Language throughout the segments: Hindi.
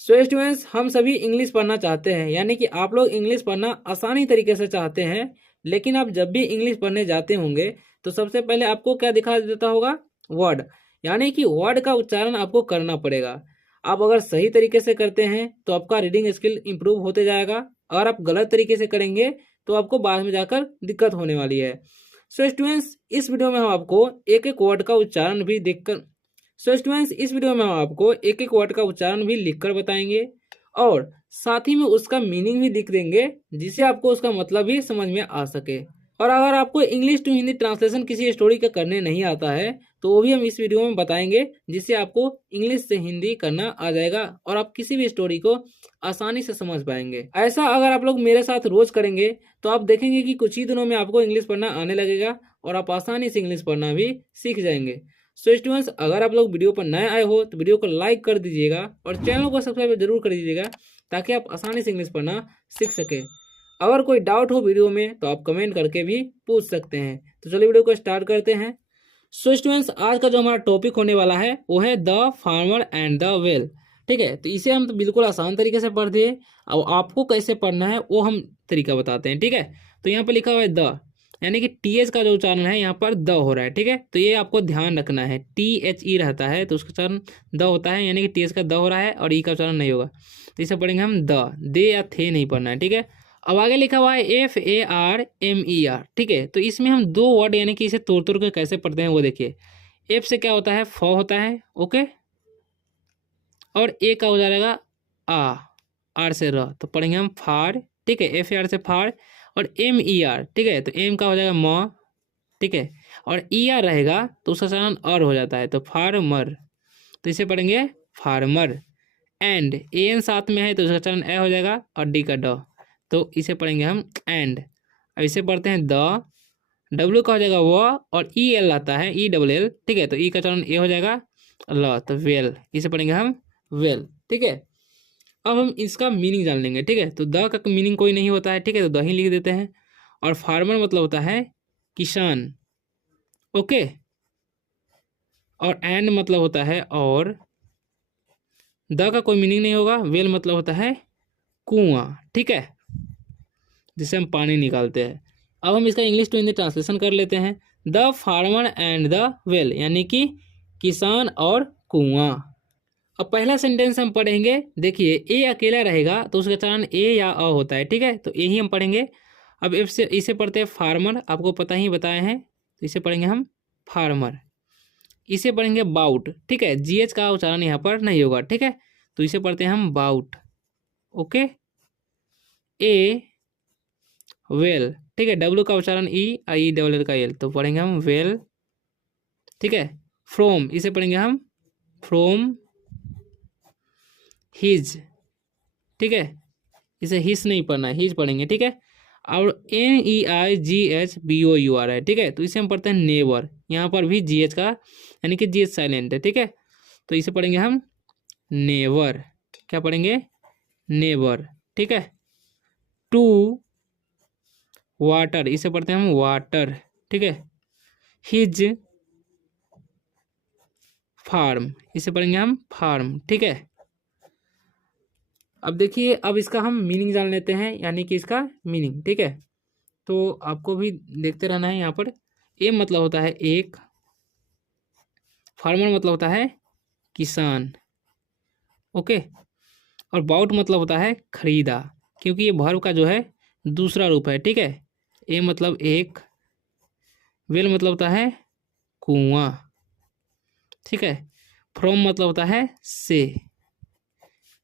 सो स्टूडेंट्स, हम सभी इंग्लिश पढ़ना चाहते हैं, यानी कि आप लोग इंग्लिश पढ़ना आसानी तरीके से चाहते हैं। लेकिन आप जब भी इंग्लिश पढ़ने जाते होंगे तो सबसे पहले आपको क्या दिखा देता होगा? वर्ड। यानी कि वर्ड का उच्चारण आपको करना पड़ेगा। आप अगर सही तरीके से करते हैं तो आपका रीडिंग स्किल इंप्रूव होते जाएगा। अगर आप गलत तरीके से करेंगे तो आपको बाद में जाकर दिक्कत होने वाली है। सो स्टूडेंट्स, इस वीडियो में हम आपको एक एक वर्ड का उच्चारण भी देखकर सो स्टूडेंट्स, इस वीडियो में हम आपको एक एक वर्ड का उच्चारण भी लिखकर बताएंगे और साथ ही में उसका मीनिंग भी लिख देंगे, जिससे आपको उसका मतलब भी समझ में आ सके। और अगर आपको इंग्लिश टू हिंदी ट्रांसलेशन किसी स्टोरी का करने नहीं आता है तो वो भी हम इस वीडियो में बताएंगे, जिससे आपको इंग्लिश से हिंदी करना आ जाएगा और आप किसी भी स्टोरी को आसानी से समझ पाएंगे। ऐसा अगर आप लोग मेरे साथ रोज करेंगे तो आप देखेंगे कि कुछ ही दिनों में आपको इंग्लिश पढ़ना आने लगेगा और आप आसानी से इंग्लिश पढ़ना भी सीख जाएंगे। सो स्टूडेंट्स, अगर आप लोग वीडियो पर नए आए हो तो वीडियो को लाइक कर दीजिएगा और चैनल को सब्सक्राइब जरूर कर दीजिएगा, ताकि आप आसानी से इंग्लिश पढ़ना सीख सके। अगर कोई डाउट हो वीडियो में तो आप कमेंट करके भी पूछ सकते हैं। तो चलिए वीडियो को स्टार्ट करते हैं। सो स्टूडेंट्स, आज का जो हमारा टॉपिक होने वाला है वो है the farmer and the well. ठीक है, तो इसे हम तो बिल्कुल आसान तरीके से पढ़ दिए। अब आपको कैसे पढ़ना है वो हम तरीका बताते हैं। ठीक है, तो यहाँ पर लिखा हुआ है द, यानी कि टीएच का जो उच्चारण है यहाँ पर द हो रहा है। ठीक है, तो ये आपको ध्यान रखना है। THE रहता है तो उसका उच्चारण द होता है, यानी कि टीएच का द हो रहा है और ई का उच्चारण नहीं होगा। तो इसे पढ़ेंगे हम द, दे या थे नहीं पढ़ना है। ठीक है, अब आगे लिखा हुआ है FARMER। ठीक है, तो इसमें हम दो वर्ड यानी कि इसे तोड़ तोड़ कर कैसे पढ़ते हैं वो देखिए। एफ से क्या होता है? फ होता है। ओके, और ए का हो जाएगा आ, आर से र, तो पढ़ेंगे हम फाड़। ठीक है, FAR से फाड़। और MER, ठीक है, तो एम का हो जाएगा म। ठीक है, और ER रहेगा तो उसका उच्चारण और हो जाता है, तो फार्मर। तो इसे पढ़ेंगे फार्मर। एंड AN साथ में है तो उसका उच्चारण ए हो जाएगा और डी का ड, तो इसे पढ़ेंगे हम एंड। अब इसे पढ़ते हैं द, W का हो जाएगा व और EL आता है, ELL। ठीक है, तो ई का उच्चारण ए हो जाएगा ल, तो वेल। इसे पढ़ेंगे हम वेल। ठीक है, अब हम इसका मीनिंग जान लेंगे। ठीक है, तो द का मीनिंग कोई नहीं होता है। ठीक है, तो द ही लिख देते हैं। और फार्मर मतलब होता है किसान। ओके, और एंड मतलब होता है और। द का कोई मीनिंग नहीं होगा। वेल मतलब होता है कुआं। ठीक है, जिससे हम पानी निकालते हैं। अब हम इसका इंग्लिश टू हिंदी ट्रांसलेशन कर लेते हैं। The farmer and the well, यानी कि किसान और कुआं। अब पहला सेंटेंस हम पढ़ेंगे। देखिए, ए अकेला रहेगा तो उसका उच्चारण ए या अ होता है। ठीक है, तो ए ही हम पढ़ेंगे। अब इसे पढ़ते हैं फार्मर, आपको पता ही बताए हैं, तो इसे पढ़ेंगे हम फार्मर। इसे पढ़ेंगे बाउट। ठीक है, GH का उच्चारण यहाँ पर नहीं होगा। ठीक है, तो इसे पढ़ते हैं हम बाउट। ओके, ए वेल। ठीक है, W का उच्चारण EL का एल, तो पढ़ेंगे हम वेल। ठीक है, फ्रोम, इसे पढ़ेंगे हम फ्रोम हिज। ठीक है, इसे हिस नहीं पढ़ना है, हिज पढ़ेंगे। ठीक है, और NEIGHBOUR है। ठीक है, तो इसे हम पढ़ते हैं नेबर। यहाँ पर भी GH का यानी कि GH साइलेंट है। ठीक है, तो इसे पढ़ेंगे हम नेवर। क्या पढ़ेंगे? नेबर। ठीक है, टू वाटर, इसे पढ़ते हैं हम वाटर। ठीक है, हिज फार्म, इसे पढ़ेंगे हम फार्म। ठीक है, अब देखिए, अब इसका हम मीनिंग जान लेते हैं, यानी कि इसका मीनिंग। ठीक है, तो आपको भी देखते रहना है। यहाँ पर ए मतलब होता है एक, फार्मर मतलब होता है किसान। ओके, और बाउट मतलब होता है खरीदा, क्योंकि ये वर्ब का जो है दूसरा रूप है। ठीक है, ए मतलब एक, वेल मतलब होता है कुआं। ठीक है, फ्रॉम मतलब होता है से,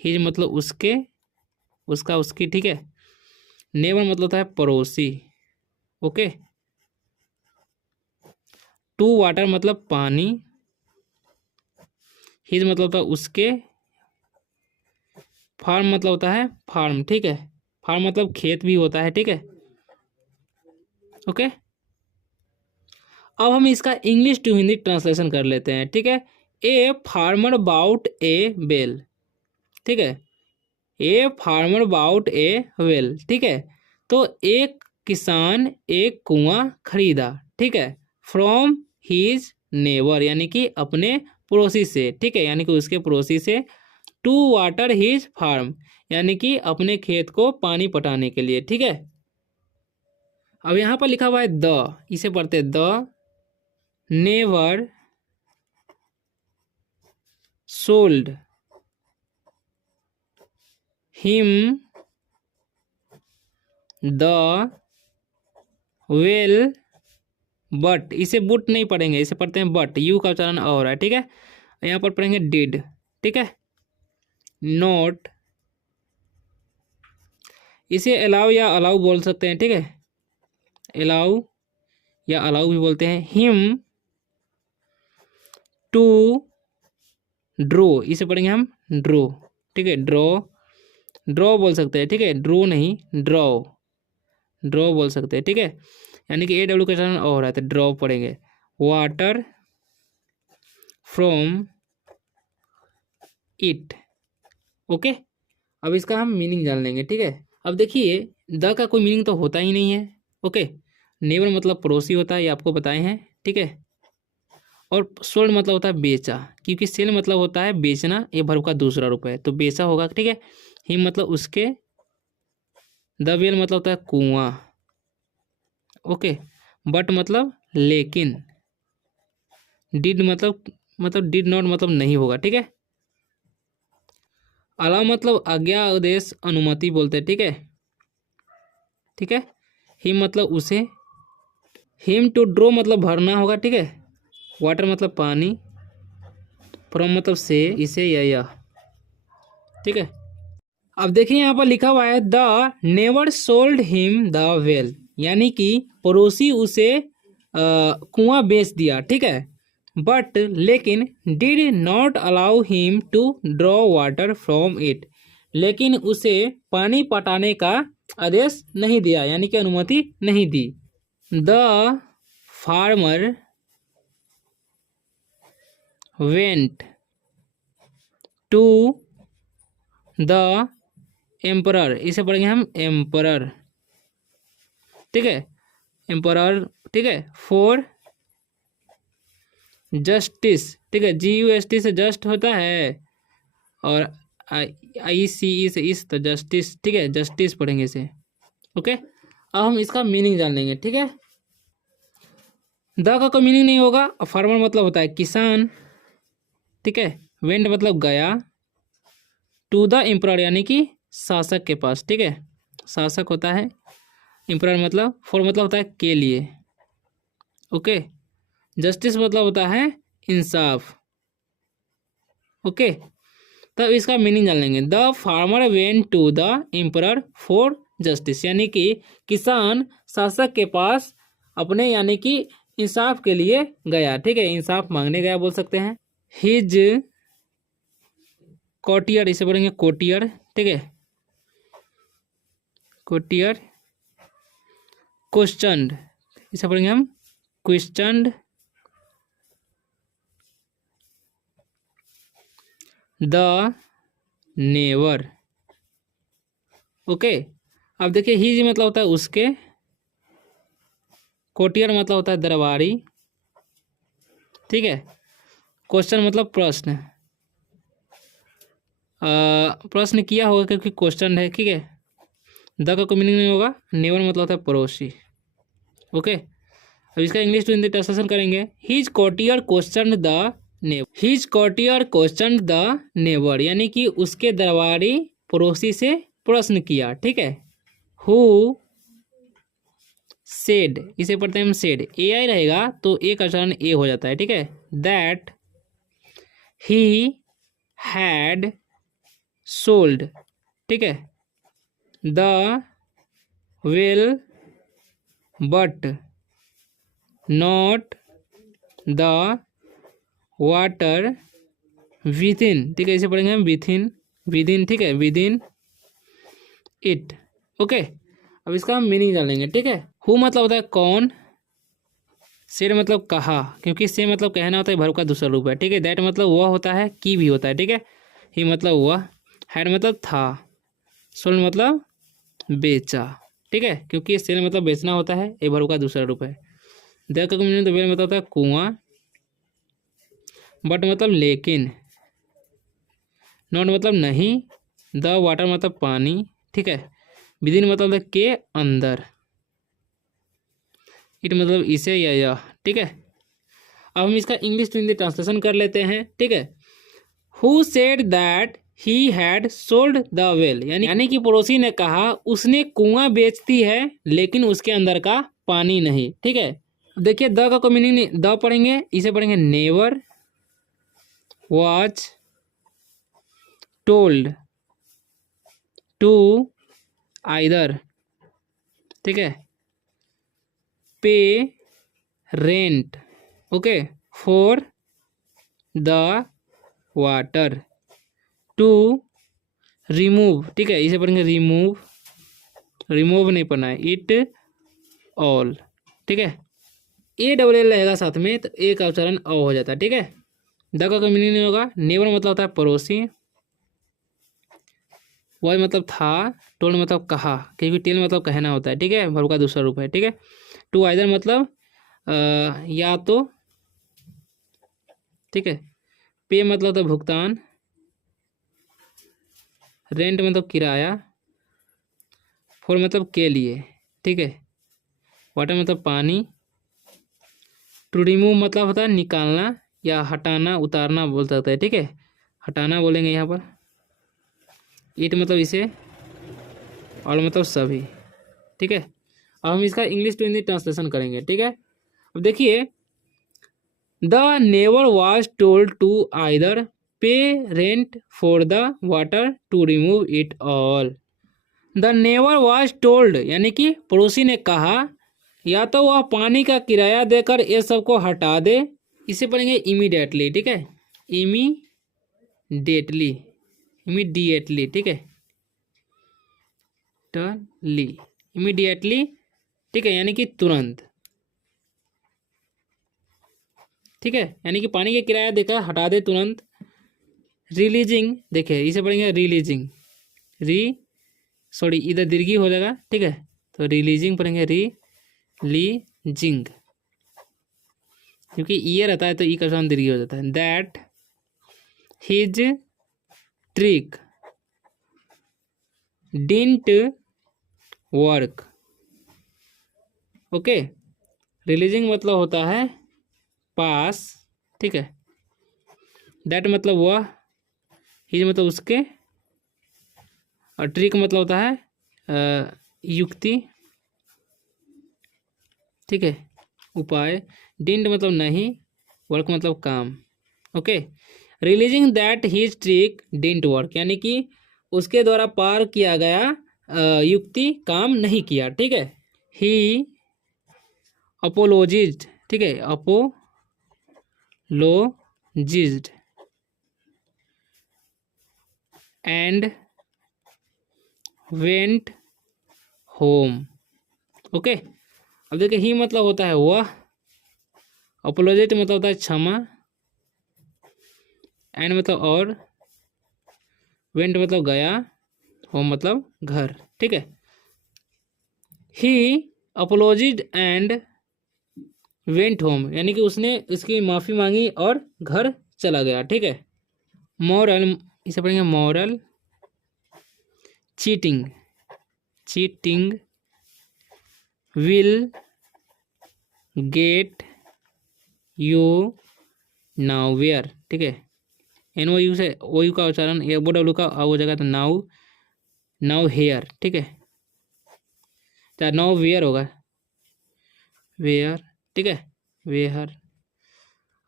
हिज मतलब उसके, उसका, उसकी। ठीक है, नेबर मतलब होता है पड़ोसी। ओके, टू वाटर मतलब पानी, हिज मतलब होता है उसके, फार्म मतलब होता है फार्म। ठीक है, फार्म मतलब खेत भी होता है। ठीक है, ओके, अब हम इसका इंग्लिश टू हिंदी ट्रांसलेशन कर लेते हैं। ठीक है, a farmer bought a bell. ठीक है, a farmer bought a well. ठीक है, तो एक किसान एक कुआं खरीदा। ठीक है, फ्रॉम हीज नेबर, यानी कि अपने पड़ोसी से। ठीक है, यानी कि उसके पड़ोसी से टू वाटर हिज फार्म, यानी कि अपने खेत को पानी पटाने के लिए। ठीक है, अब यहाँ पर लिखा हुआ है द, इसे पढ़ते the never sold him the well but, इसे बुट नहीं पढ़ेंगे, इसे पढ़ते हैं बट, यू का उच्चारण और है। ठीक है, यहाँ पर पढ़ेंगे डिड। ठीक है, नोट, इसे अलाउ या अलाउ बोल सकते हैं। ठीक है, अलाउ या अलाउ भी बोलते हैं। हिम टू ड्रो, इसे पढ़ेंगे हम ड्रो। ठीक है, ड्रॉ, ड्रॉ बोल सकते हैं। ठीक है, ड्रो नहीं, ड्रॉ, ड्रॉ बोल सकते हैं। ठीक है, यानी कि AW का उच्चारण और है तो ड्रॉ पढ़ेंगे। Water from it. ओके, अब इसका हम मीनिंग जान लेंगे। ठीक है, अब देखिए द का कोई मीनिंग तो होता ही नहीं है। ओके, नेबर मतलब पड़ोसी होता है, ये आपको बताए हैं। ठीक है, और सोल्ड मतलब होता है बेचा, क्योंकि सेल मतलब होता है बेचना, ये वर्ब का दूसरा रूप है तो बेचा होगा। ठीक है, हिम मतलब उसके, द वेल मतलब होता है कुआं। ओके, बट मतलब लेकिन, डिड मतलब डिड नॉट मतलब नहीं होगा। ठीक है, अलाउ मतलब आज्ञा, आदेश, अनुमति बोलते हैं। ठीक है, ठीक है, हिम मतलब उसे, हिम टू ड्रो मतलब भरना होगा। ठीक है, वाटर मतलब पानी, फ्रॉम मतलब से, इसे या यह। ठीक है, अब देखिए यहाँ पर लिखा हुआ है the never sold him the well, यानी कि पड़ोसी उसे कुआं बेच दिया। ठीक है, बट लेकिन did not allow him to draw water from it, लेकिन उसे पानी पटाने का आदेश नहीं दिया, यानी कि अनुमति नहीं दी। The farmer went to the emperor, इसे पढ़ेंगे हम एम्परर। ठीक है, एम्परर। ठीक है, फॉर जस्टिस। ठीक है, GUST से जस्ट होता है और ICE से इस, तो जस्टिस। ठीक है, जस्टिस पढ़ेंगे इसे। ओके, अब हम इसका मीनिंग जान लेंगे। ठीक है, द का कोई मीनिंग नहीं होगा। फार्मर मतलब होता है किसान। ठीक है, वेंट मतलब गया, टू द एम्परर यानी कि शासक के पास। ठीक है, शासक होता है, एम्परर मतलब, फॉर मतलब होता है के लिए। ओके, जस्टिस मतलब होता है इंसाफ। ओके, तब इसका मीनिंग जान लेंगे। The farmer went to the emperor for justice, यानी कि किसान शासक के पास अपने यानी कि इंसाफ के लिए गया। ठीक है, इंसाफ मांगने गया बोल सकते हैं। हिज कोटियर, इसे बोलेंगे कोटियर। ठीक है, कोटियर। क्वेश्चनड, इसे बोलेंगे हम क्वेश्चनड द नेवर। ओके, अब देखिए हिज मतलब होता है उसके, कोटियर मतलब होता है दरबारी। ठीक है, क्वेश्चन मतलब प्रश्न, प्रश्न किया होगा क्योंकि क्वेश्चन है। ठीक है, द का कोई मीनिंग नहीं होगा। नेवर मतलब होता है पड़ोसी। ओके, अब इसका इंग्लिश टू हिंदी ट्रांसलेशन करेंगे। His courtier question the neighbour, his courtier question the neighbour, यानी कि उसके दरबारी पड़ोसी से प्रश्न किया। ठीक है, हु सेड, इसे पढ़ते हैं हम सेड, AI रहेगा तो ए का उच्चारण ए हो जाता है। ठीक है, दैट ही हैड सोल्ड। ठीक है, the well but not the water within. ठीक है, इसे पढ़ेंगे हम विथिन, विदिन। ठीक है, विदिन इट। ओके, अब इसका हम मीनिंग जान लेंगे। ठीक है, हु मतलब होता है कौन, सेड मतलब कहा, क्योंकि से मतलब कहना होता है, वर्ब का दूसरा रूप है। ठीक है, दैट मतलब वह होता है, की भी होता है। ठीक है, ही मतलब वह, हैड मतलब था, सोल्ड मतलब बेचा। ठीक है, क्योंकि सेल मतलब बेचना होता है, ये वर्ब का दूसरा रूप है। द का मीनिंग तो वेल मतलब होता है कुआं, बट मतलब लेकिन, नॉट मतलब नहीं, द वाटर मतलब पानी, ठीक है, विदिन मतलब के अंदर, इट मतलब इसे या यह, ठीक है। अब हम इसका इंग्लिश टू हिंदी ट्रांसलेशन कर लेते हैं, ठीक है। Who said that he had sold the well, यानी कि पड़ोसी ने कहा उसने कुआं बेचती है लेकिन उसके अंदर का पानी नहीं, ठीक है। देखिए द का कोई मीनिंग नहीं, द पढ़ेंगे, इसे पढ़ेंगे never was told to either, ठीक है, pay rent, okay, for the water, to remove, ठीक है, इसे पढ़ेंगे रिमूव, रिमूव नहीं पढ़ना है, इट ऑल, ठीक है। ए डबल एल रहेगा साथ में तो ए का उच्चारण अ हो जाता है, ठीक है। द का कोई मीनिंग नहीं होगा। नेबर मतलब होता है पड़ोसी, वॉय मतलब था, टोल्ड मतलब कहा, क्योंकि टेल मतलब कहना होता है, ठीक है, वर्ब का दूसरा रूप है, ठीक है। टू आइदर मतलब या तो, ठीक है। पे मतलब होता है भुगतान, रेंट मतलब किराया, फॉर मतलब के लिए, ठीक है, वाटर मतलब पानी, टू रिमूव मतलब होता है निकालना या हटाना उतारना बोल सकते हैं, ठीक है, हटाना बोलेंगे यहाँ पर। इट मतलब इसे, और मतलब सभी, ठीक है। अब हम इसका इंग्लिश टू हिंदी ट्रांसलेशन करेंगे, ठीक है। अब देखिए the neighbour was told to either pay rent for the water to remove it all. The neighbour was told यानी कि पड़ोसी ने कहा या तो वह पानी का किराया देकर ये सबको हटा दे, इसे पढ़ेंगे इमीडिएटली, ठीक है, इमीडिएटली, इमीडिएटली, ठीक है, टली, इमीडिएटली, ठीक है, यानी कि तुरंत, ठीक है, यानी कि पानी का किराया देकर हटा दे तुरंत। रिलीजिंग, देखिए इसे पढ़ेंगे रिलीजिंग, सॉरी इधर दीर्घी हो जाएगा, ठीक है, तो रिलीजिंग पढ़ेंगे रिलीजिंग, क्योंकि ई रहता है तो ई का साउंड दीर्घी हो जाता है। That his trick didn't work, okay. Releasing मतलब होता है पास, ठीक है, दैट मतलब वह, हिज मतलब उसके, और ट्रिक मतलब होता है युक्ति, ठीक है, उपाय, डिडंट मतलब नहीं, वर्क मतलब काम, okay. Releasing that his trick didn't work यानी कि उसके द्वारा पार किया गया युक्ति काम नहीं किया, ठीक है। ही अपोलोजिज्ड, ठीक है, अपोलोजिज्ड एंड वेंट होम, ओके। अब देखिए ही मतलब होता है वह, अपोलोजिट मतलब होता है क्षमा, एंड मतलब और, वेंट मतलब गया, होम मतलब घर, ठीक है। ही अपोलोजिड एंड वेंट होम यानी कि उसने उसकी माफ़ी मांगी और घर चला गया, ठीक है। मॉरल, इसे पढ़ेंगे moral, cheating, cheating will get you now where, ठीक है, एन ओ यू से ओ यू का उच्चारण ए बो डब्ल्यू का हो जाएगा तो नाउ, नाउ हेयर, ठीक है, तो नाउ वेयर होगा, वेयर, ठीक है, वेयर।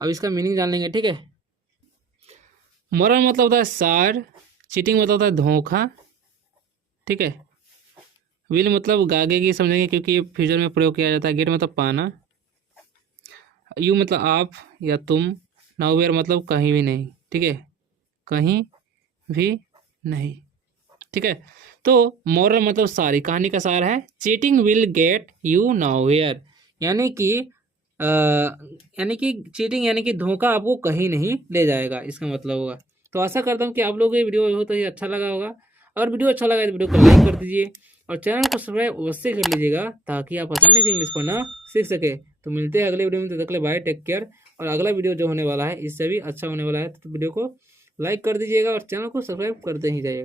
अब इसका मीनिंग जान लेंगे, ठीक है। मॉरल मतलब होता है सार, चीटिंग मतलब होता है धोखा, ठीक है, विल मतलब आगे की समझेंगे क्योंकि ये फ्यूचर में प्रयोग किया जाता है। गेट मतलब पाना, यू मतलब आप या तुम, नाउ वेयर मतलब कहीं भी नहीं, ठीक है, कहीं भी नहीं, ठीक है। तो मॉरल मतलब सारी कहानी का सार है, cheating will get you now where यानी कि चीटिंग यानी कि धोखा आपको कहीं नहीं ले जाएगा, इसका मतलब होगा। तो आशा करता हूँ कि आप लोगों को ये वीडियो बहुत ही अच्छा लगा होगा। अगर वीडियो अच्छा लगा तो वीडियो को लाइक कर दीजिए और चैनल को सब्सक्राइब अवश्य कर लीजिएगा ताकि आप आसानी से इंग्लिश पढ़ना सीख सके। तो मिलते हैं अगले वीडियो में, तब तक के लिए बाय, टेक केयर। और अगला वीडियो जो होने वाला है इससे भी अच्छा होने वाला है, तो वीडियो को लाइक कर दीजिएगा और चैनल को सब्सक्राइब करते ही जाइएगा।